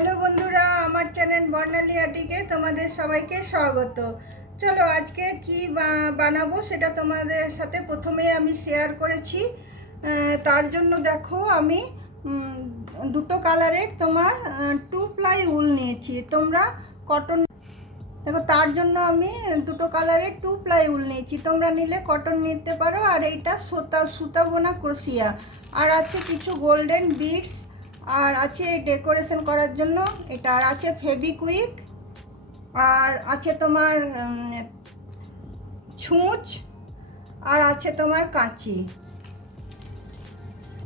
Hello বন্ধুরা, আমার channel বর্ণালী আটিকে তোমাদের সবাইকে স্বাগত। চলো আজকে কি বানাবো সেটা তোমাদের সাথে প্রথমেই আমি শেয়ার করেছি। তার জন্য দেখো আমি দুটো কালারের তোমার 2 প্লাই উল নিয়েছি। তোমরা কটন দেখো, তার জন্য আমি দুটো কালারের 2 প্লাই উল নিয়েছি। তোমরা নিলে কটন নিতে পারো। আর এইটা সুতা বোনা ক্রোশিয়া, আর আছে কিছু গোল্ডেন বিডস, আর আছে ডেকোরেশন করার জন্য এটা, আর আছে ফেভিকুইক, আর আছে তোমার ছুঁচ, আর আছে তোমার কাঁচি।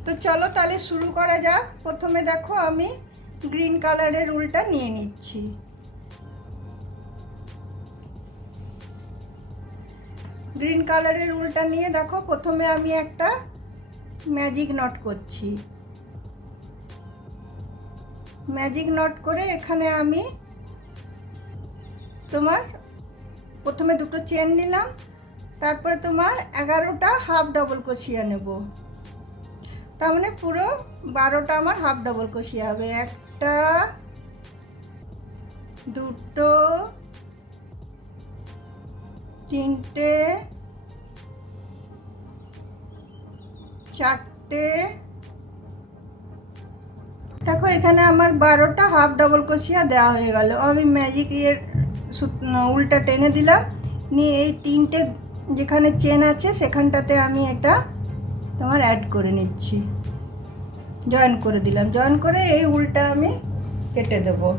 তো চলো তাহলে শুরু করা যাক। প্রথমে দেখো আমি গ্রিন কালারের উলটা নিয়ে নিচ্ছি। গ্রিন কালারের উলটা নিয়ে দেখো প্রথমে আমি একটা ম্যাজিক নট করছি। ম্যাজিক নট করে এখানে আমি তোমার প্রথমে দুটো চেন নিলাম, তারপরে তোমার 11টা হাফ ডবল ক্রোশিয়া নেব। তার মানে পুরো 12টা আমার হাফ ডবল ক্রোশিয়া হবে। একটা, দুটো, তিনটে, চারটে। দেখো এখানে আমার 12টা হাফ ডবল ক্রোশিয়া দেওয়া হয়ে গেল। আমি ম্যাজিক উলটা টেনে দিলাম, নিয়ে এই তিনটে যেখানে চেন আছে সেখানটাতে আমি এটা তোমার অ্যাড করে নিচ্ছি, জয়েন করে দিলাম। জয়েন করে এই উলটা আমি কেটে দেবো।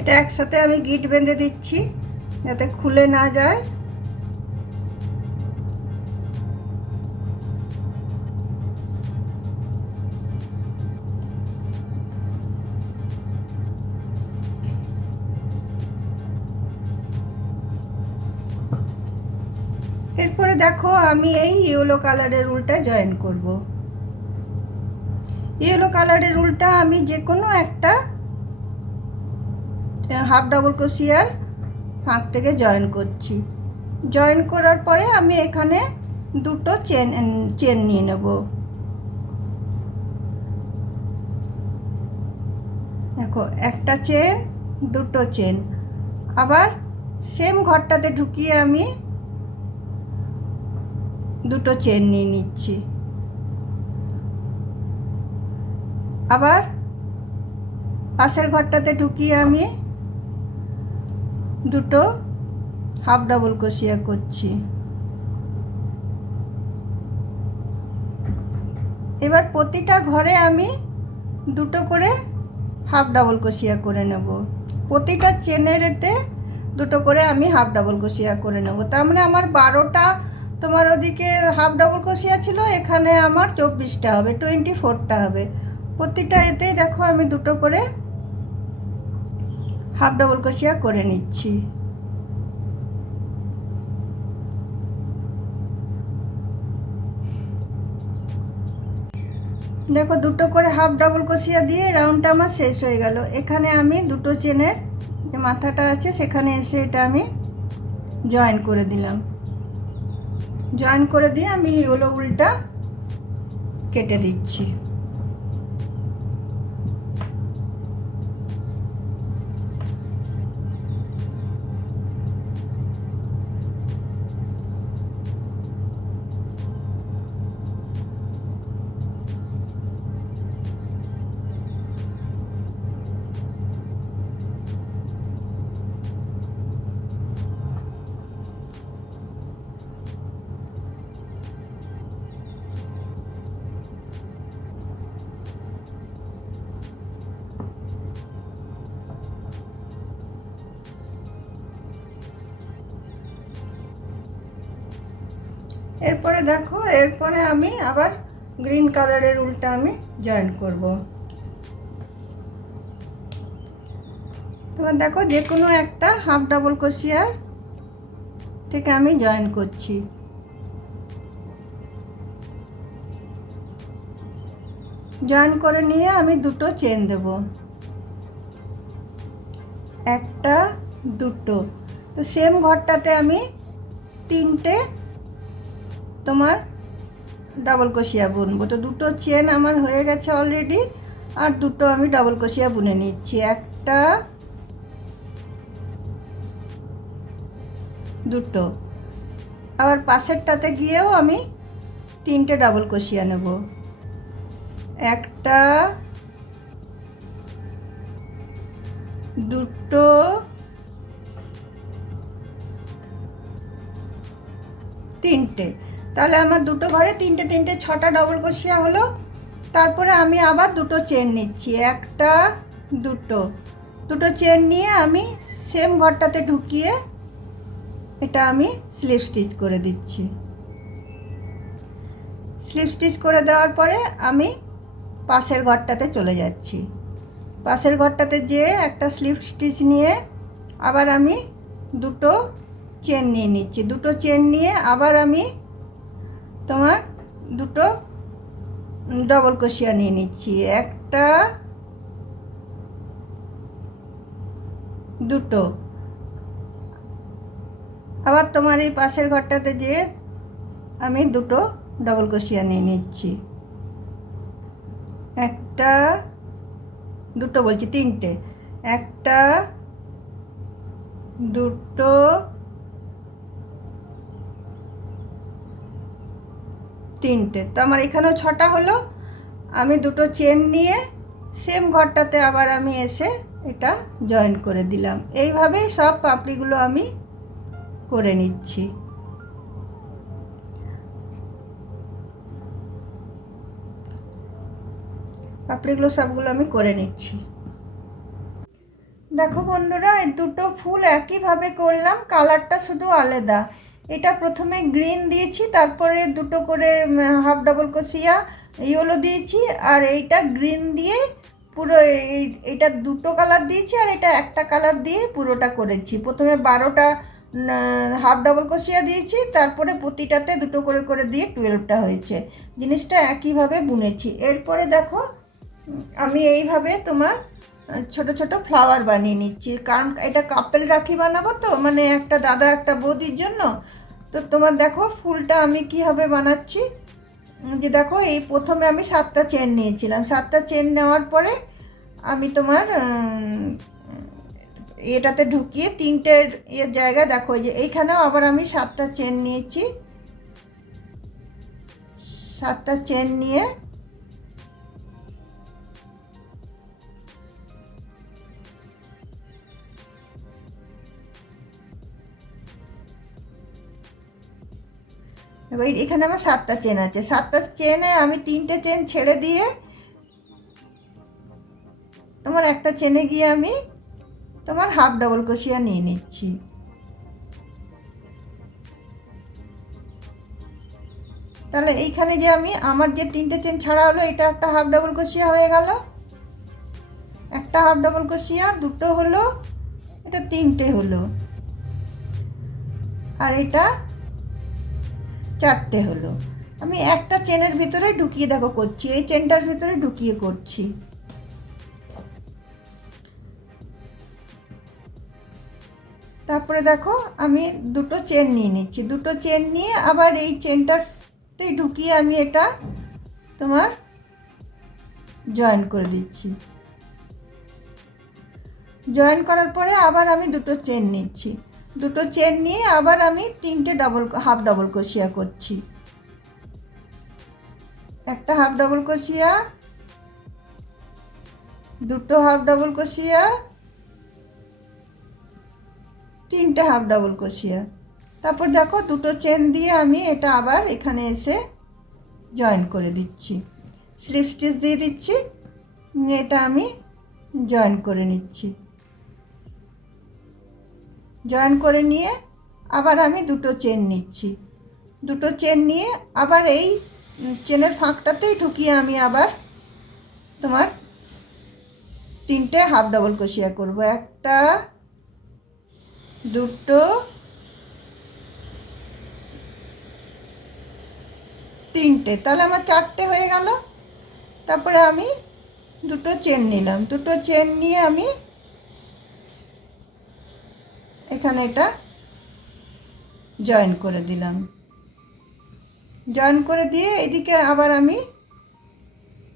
এটা একসাথে আমি গিট বেঁধে দিচ্ছি যাতে খুলে না যায়। এরপরে দেখো আমি এই ইয়েলো কালারের উলটা জয়েন করব। ইয়েলো কালারের উলটা আমি যে কোনো একটা হাফ ডাবল ক্রোশিয়ার ফাঁক থেকে জয়েন করছি। জয়েন করার পরে আমি এখানে দুটো চেন নিয়ে নেব। দেখো একটা চেন, দুটো চেন, আবার সেম ঘরটাতে ঢুকিয়ে আমি দুটো চেন নিয়ে নিচ্ছি। আবার পাশের ঘরটাতে ঢুকিয়ে আমি দুটো হাফ ডাবল ক্রোশিয়া করছি। এবার প্রতিটা ঘরে আমি দুটো করে হাফ ডাবল ক্রোশিয়া করে নেব। প্রতিটা চেনের এতে দুটো করে আমি হাফ ডাবল ক্রোশিয়া করে নেব। তার মানে আমার 12টা তোমার ওদিকে হাফ ডাবল ক্রোশিয়া ছিল, এখানে আমার 24টা হবে, 24টা হবে। প্রতিটা এতেই দেখো আমি দুটো করে হাফ ডাবল ক্রোশিয়া করে নিচ্ছি। দেখো দুটো করে হাফ ডাবল ক্রোশিয়া দিয়ে রাউন্ডটা আমার শেষ হয়ে গেল। এখানে আমি দুটো চেনের যে মাথাটা আছে সেখানে এসে এটা আমি জয়েন করে দিলাম। জয়েন করে দিয়ে আমি ইয়েলো উলটা কেটে দিচ্ছি। এরপরে দেখো, এরপরে আমি আবার গ্রিন কালারের উলটা আমি জয়েন করব। তোমার দেখো যে কোনো একটা হাফ ডাবল ক্রোশিয়ার থেকে আমি জয়েন করছি। জয়েন করে নিয়ে আমি দুটো চেন দেব, একটা দুটো। তো সেম ঘরটাতে আমি তিনটে তোমার ডাবল ক্রোশিয়া বুনবো। তো দুটো চেন আমার হয়ে গেছে অলরেডি, আর দুটো আমি ডাবল ক্রোশিয়া বুনে নিচ্ছি। একটা দুটো, আবার পাশেরটাতে গিয়েও আমি তিনটে ডাবল ক্রোশিয়া নেব। একটা দুটো তিনটে, তাহলে আমার দুটো ঘরে তিনটে তিনটে ছটা ডবল ক্রোশিয়া হলো। তারপরে আমি আবার দুটো চেন নিচ্ছি, একটা দুটো, দুটো চেন নিয়ে আমি সেম ঘরটাতে ঢুকিয়ে এটা আমি স্লিপ স্টিচ করে দিচ্ছি। স্লিপ স্টিচ করে দেওয়ার পরে আমি পাশের ঘরটাতে চলে যাচ্ছি। পাশের ঘরটাতে যেয়ে একটা স্লিপ স্টিচ নিয়ে আবার আমি দুটো চেন নিয়ে নিচ্ছি। দুটো চেন নিয়ে আবার আমি তোমার দুটো ডবল ক্রোশিয়া নিয়ে নিচ্ছি, একটা দুটো। আবার তোমার এই পাশের ঘরটাতে যেয়ে আমি দুটো ডবল ক্রোশিয়া নিয়ে নিচ্ছি, একটা দুটো বলছি তিনটে, একটা দুটো তিনটে। তো আমার এখানেও ছটা হলো। আমি দুটো চেন নিয়ে সেম ঘরটাতে আবার আমি এসে এটা জয়েন করে দিলাম। এইভাবেই সব পাপড়িগুলো আমি করে নিচ্ছি। পাপড়িগুলো সবগুলো আমি করে নিচ্ছি। দেখো বন্ধুরা, এই দুটো ফুল একইভাবে করলাম, কালারটা শুধু আলাদা। এটা প্রথমে গ্রিন দিয়েছি, তারপরে দুটো করে হাফ ডাবল ক্রোশিয়া ইয়েলো দিয়েছি, আর এইটা গ্রিন দিয়ে পুরো এইটা দুটো কালার দিয়েছি, আর এটা একটা কালার দিয়ে পুরোটা করেছি। প্রথমে 12টা হাফ ডাবল ক্রোশিয়া দিয়েছি, তারপরে প্রতিটাতে দুটো করে করে দিয়ে 12টা হয়েছে। জিনিসটা একইভাবে বুনেছি। এরপরে দেখো আমি এইভাবে তোমার ছোট ছোট ফ্লাওয়ার বানিয়ে নিচ্ছি, কারণ এটা কাপেল রাখি বানাবো, তো মানে একটা দাদা একটা বৌদির জন্য। তো তোমার দেখো ফুলটা আমি কীভাবে বানাচ্ছি, যে দেখো এই প্রথমে আমি 7টা চেন নিয়েছিলাম। 7টা চেন নেওয়ার পরে আমি তোমার এটাতে ঢুকিয়ে তিনটের এর জায়গায় দেখো যে এইখানেও আবার আমি 7টা চেন নিয়েছি। 7টা চেন নিয়ে এবার এখানে আমার 7টা চেন আছে। 7টা চেনে আমি 3টে চেন ছেড়ে দিয়ে তোমার একটা চেনে গিয়ে আমি তোমার হাফ ডাবল ক্রোশিয়া নিয়ে নিচ্ছি। তাহলে এইখানে যে আমি আমার যে 3টে চেন ছাড়া হলো, এটা একটা হাফ ডাবল ক্রোশিয়া হয়ে গেল, একটা হাফ ডাবল ক্রোশিয়া, দুটো হলো, এটা 3টে হলো, আর এটা 4টে হলো। আমি একটা চেনের ভিতরে ঢুকিয়ে দেখো করছি, এই চেনটার ভিতরে ঢুকিয়ে করছি। তারপরে দেখো আমি দুটো চেন নিয়ে নিচ্ছি। দুটো চেন নিয়ে আবার এই চেনটাতেই ঢুকিয়ে আমি এটা তোমার জয়েন করে দিচ্ছি। জয়েন করার পরে আবার আমি দুটো চেন নিচ্ছি। দুটো চেন নিয়ে আবার আমি 3টে হাফ ডাবল ক্রোশিয়া করছি। একটা হাফ ডাবল ক্রোশিয়া, দুটো হাফ ডাবল ক্রোশিয়া, 3টে হাফ ডাবল ক্রোশিয়া। তারপর দেখো দুটো চেন দিয়ে আমি এটা আবার এখানে এসে জয়েন করে দিচ্ছি, স্লিপ স্টিচ দিয়ে দিচ্ছি, এটা আমি জয়েন করে নিচ্ছি। জয়েন করে নিয়ে আবার আমি দুটো চেন নিচ্ছি। দুটো চেন নিয়ে আবার এই চেনের ফাঁকটাতেই ঢুকিয়ে আমি আবার তোমার 3টে হাফ ডাবল ক্রোশিয়া করব, একটা দুটো তিনটে, তাহলে আমার 4টে হয়ে গেল। তারপরে আমি দুটো চেন নিলাম, দুটো চেন নিয়ে আমি এখানে এটা জয়েন করে দিলাম। জয়েন করে দিয়ে এদিকে আবার আমি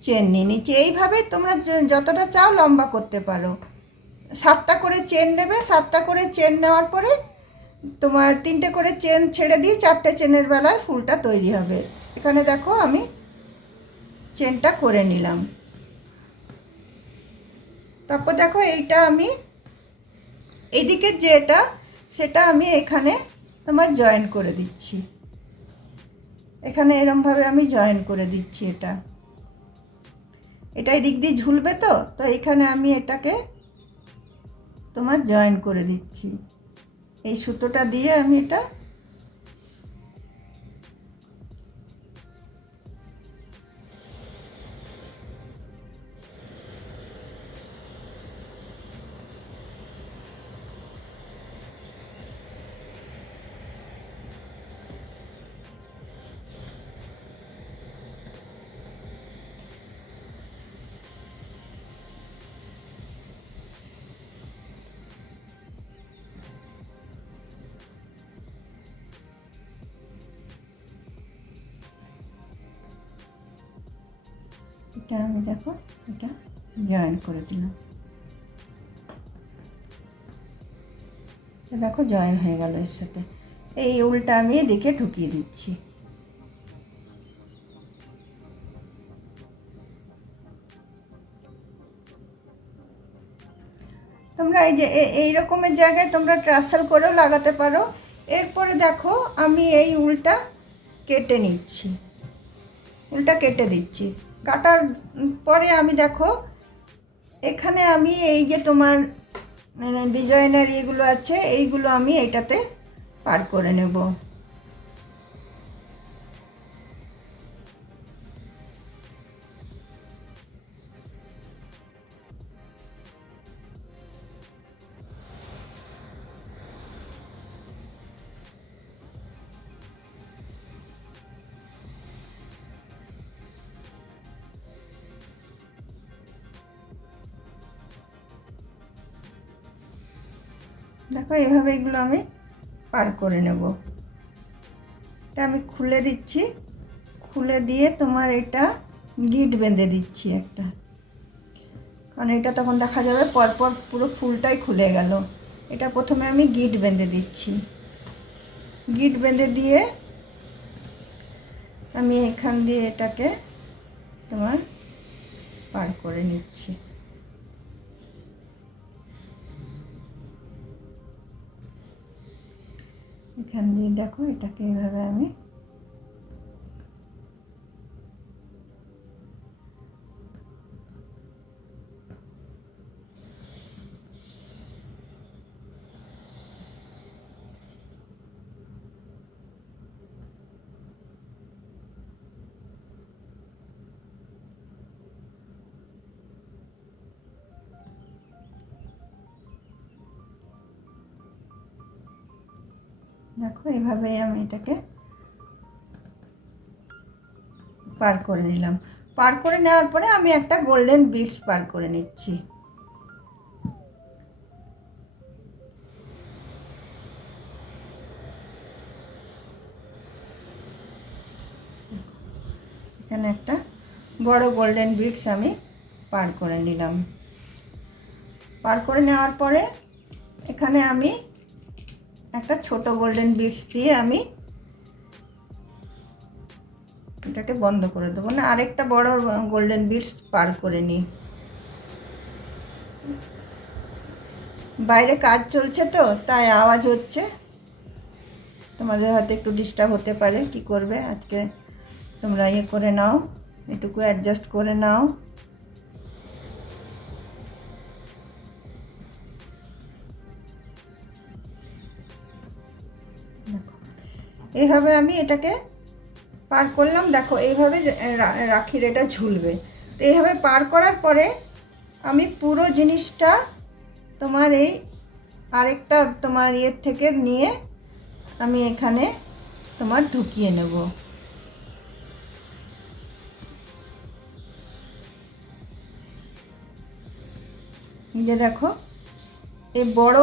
চেন নিয়ে নিচ্ছি। এইভাবে তোমরা যতটা চাও লম্বা করতে পারো। 7টা করে চেন নেবে, 7টা করে চেন নেওয়ার পরে তোমার 3টে করে চেন ছেড়ে দিয়ে 4টে চেনের বেলায় ফুলটা তৈরি হবে। এখানে দেখো আমি চেনটা করে নিলাম। তারপর দেখো এইটা আমি এইদিকে যেটা সেটা আমি এখানে তোমার জয়েন করে দিচ্ছি। এখানে এরমভাবে আমি জয়েন করে দিচ্ছি। এটা এই দিক দিয়ে ঝুলবে, তো এখানে আমি এটাকে তোমার জয়েন করে দিচ্ছি। এই সুতোটা দিয়ে আমি এটা দেখো এটা জয়েন করে দিলাম। দেখো জয়েন হয়ে গেল এর সাথে। এই উলটা আমি এদিকে ঢুকিয়ে দিচ্ছি। তোমরা এই যে এই রকমের জায়গায় তোমরা ট্রাসেল করেও লাগাতে পারো। এরপরে দেখো আমি এই উলটা কেটে নিচ্ছি, উলটা কেটে দিচ্ছি। কাটার পরে আমি দেখো এখানে আমি এই যে তোমার ডিজাইনার এগুলো আছে, এইগুলো আমি এইটাতে পার করে নেব। দেখো এইভাবে এগুলো আমি পার করে নেব। এটা আমি খুলে দিচ্ছি, খুলে দিয়ে তোমার এটা গিট বেঁধে দিচ্ছি একটা, কারণ এটা তখন দেখা যাবে পরপর পুরো ফুলটাই খুলে গেল। এটা প্রথমে আমি গিট বেঁধে দিচ্ছি। গিট বেঁধে দিয়ে আমি এখান দিয়ে এটাকে তোমার পার করে নিচ্ছি। এখান দিয়ে দেখো এটাকে এইভাবে আমি দেখো এইভাবেই আমি এটাকে পার করে নিলাম। পার করে নেওয়ার পরে আমি একটা গোল্ডেন বিডস পার করে নিচ্ছি। এখানে একটা বড় গোল্ডেন বিডস আমি পার করে নিলাম। পার করে নেওয়ার পরে এখানে আমি একটা ছোট গোল্ডেন বিডস দিয়ে আমি এটাকে বন্ধ করে দেবো। না, আরেকটা বড় গোল্ডেন বিডস পার করে নিই। বাইরে কাজ চলছে তো তাই আওয়াজ হচ্ছে, তোমাদের হয়তো একটু ডিস্টার্ব হতে পারে। কি করবে, আজকে তোমরা ইয়ে করে নাও, এটুকু অ্যাডজাস্ট করে নাও। দেখো এইভাবে আমি এটাকে পার করলাম। দেখো এইভাবে রাখির এটা ঝুলবে। তো এইভাবে পার করার পরে আমি পুরো জিনিসটা তোমার এই আরেকটা তোমার ইয়ের থেকে নিয়ে আমি এখানে তোমার ঢুকিয়ে নেব। এই যে দেখো, এই বড়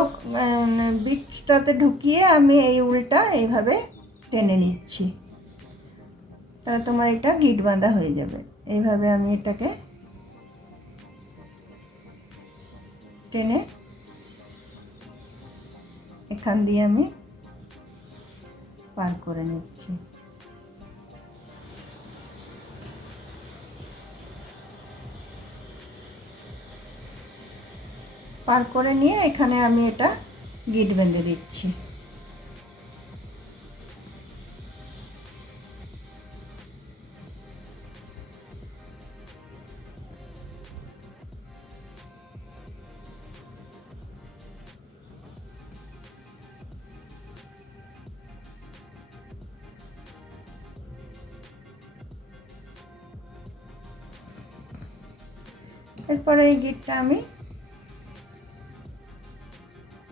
বিটটাতে ঢুকিয়ে আমি এই উলটা এইভাবে টেনে নিচ্ছি, তাহলে তোমার এটা গিট বাঁধা হয়ে যাবে। এইভাবে আমি এটাকে টেনে এখান দিয়ে আমি পার করে নিচ্ছি। পার করে নিয়ে এখানে আমি এটা গিট বেঁধে দিচ্ছি। এরপরে এই গিটটা আমি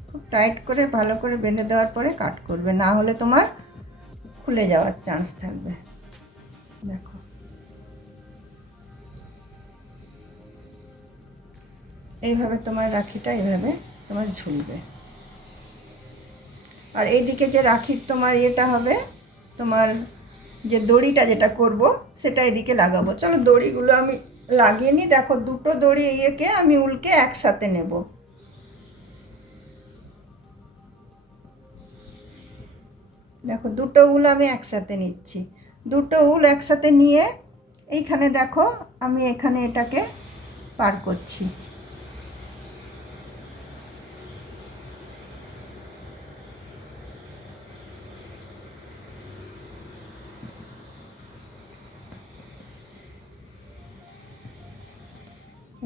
খুব টাইট করে ভালো করে বেঁধে দেওয়ার পরে কাট করবে, না হলে তোমার খুলে যাওয়ার চান্স থাকবে। দেখো, এইভাবে তোমার রাখিটা এইভাবে তোমার ঝুলবে। আর এইদিকে যে রাখির তোমার ইয়েটা হবে, তোমার যে দড়িটা যেটা করব সেটা এদিকে লাগাবো। চলো দড়িগুলো আমি লাগিয়ে নিই। দেখো, দুটো দড়ি ইয়েকে আমি উলকে একসাথে নেব। দেখো, দুটো উল আমি একসাথে নিচ্ছি। দুটো উল একসাথে নিয়ে এইখানে দেখো আমি এখানে এটাকে পার করছি।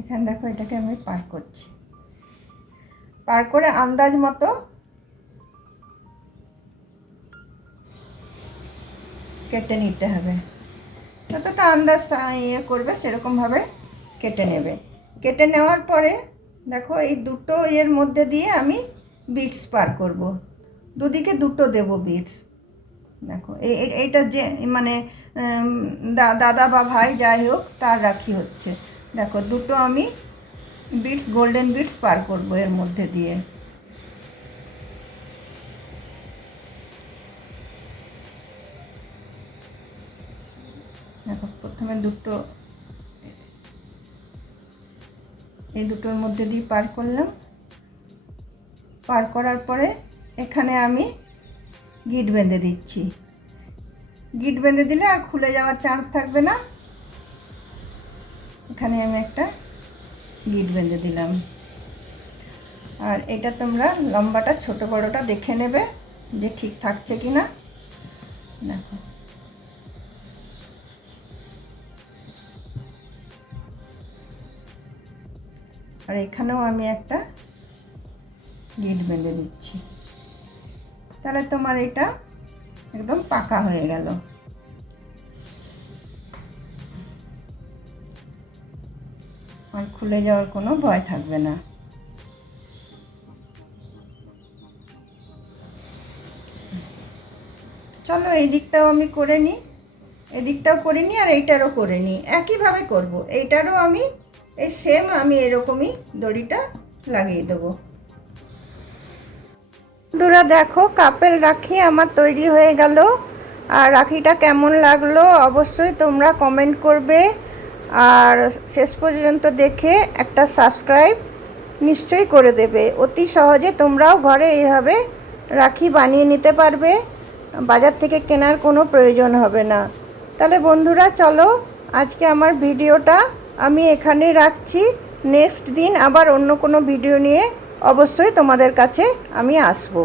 এখানে দেখো, এটাকে আমি পার করছি। পার করে আন্দাজ মতো কেটে নিতে হবে। যতটা আন্দাজ ইয়ে করবে সেরকমভাবে কেটে নেবে। কেটে নেওয়ার পরে দেখো, এই দুটো এর মধ্যে দিয়ে আমি বিটস পার করব। দুদিকে দুটো দেব বিটস। দেখো, এইটা যে মানে দাদা বা ভাই যাই হোক তার রাখি হচ্ছে। দেখো, দুটো আমি বিটস, গোল্ডেন বিটস পার করব এর মধ্যে দিয়ে। দেখো, প্রথমে দুটো এই দুটোর মধ্যে দিয়ে পার করলাম। পার করার পরে এখানে আমি গিট বেঁধে দিচ্ছি। গিট বেঁধে দিলে আর খুলে যাওয়ার চান্স থাকবে না। এখানে আমি একটা গিট বেঁধে দিলাম। আর এটা তোমরা লম্বাটা ছোট বড়টা দেখে নেবে যে ঠিক থাকছে কি না। দেখো, আর এখানেও আমি একটা গিট বেঁধে দিচ্ছি। তাহলে তোমার এটা একদম পাকা হয়ে গেল। আর খুলে যাওয়ার কোনো ভয় থাকবে না। চলো, এই দিকটাও আমি করে নিই, এদিকটাও করে নিই, আর এইটারও করে নিই। একইভাবে করব। এইটারও আমি এই সেম আমি এরকমই দড়িটা লাগিয়ে দেবো। বন্ধুরা দেখো, কাপেল রাখি আমার তৈরি হয়ে গেল। আর রাখিটা কেমন লাগলো অবশ্যই তোমরা কমেন্ট করবে। আর শেষ পর্যন্ত দেখে একটা সাবস্ক্রাইব নিশ্চয়ই করে দেবে। অতি সহজে তোমরাও ঘরে এইভাবে রাখি বানিয়ে নিতে পারবে, বাজার থেকে কেনার কোনো প্রয়োজন হবে না। তাহলে বন্ধুরা চলো, আজকে আমার ভিডিওটা আমি এখানেই রাখছি। নেক্সট দিন আবার অন্য কোনো ভিডিও নিয়ে অবশ্যই তোমাদের কাছে আমি আসবো।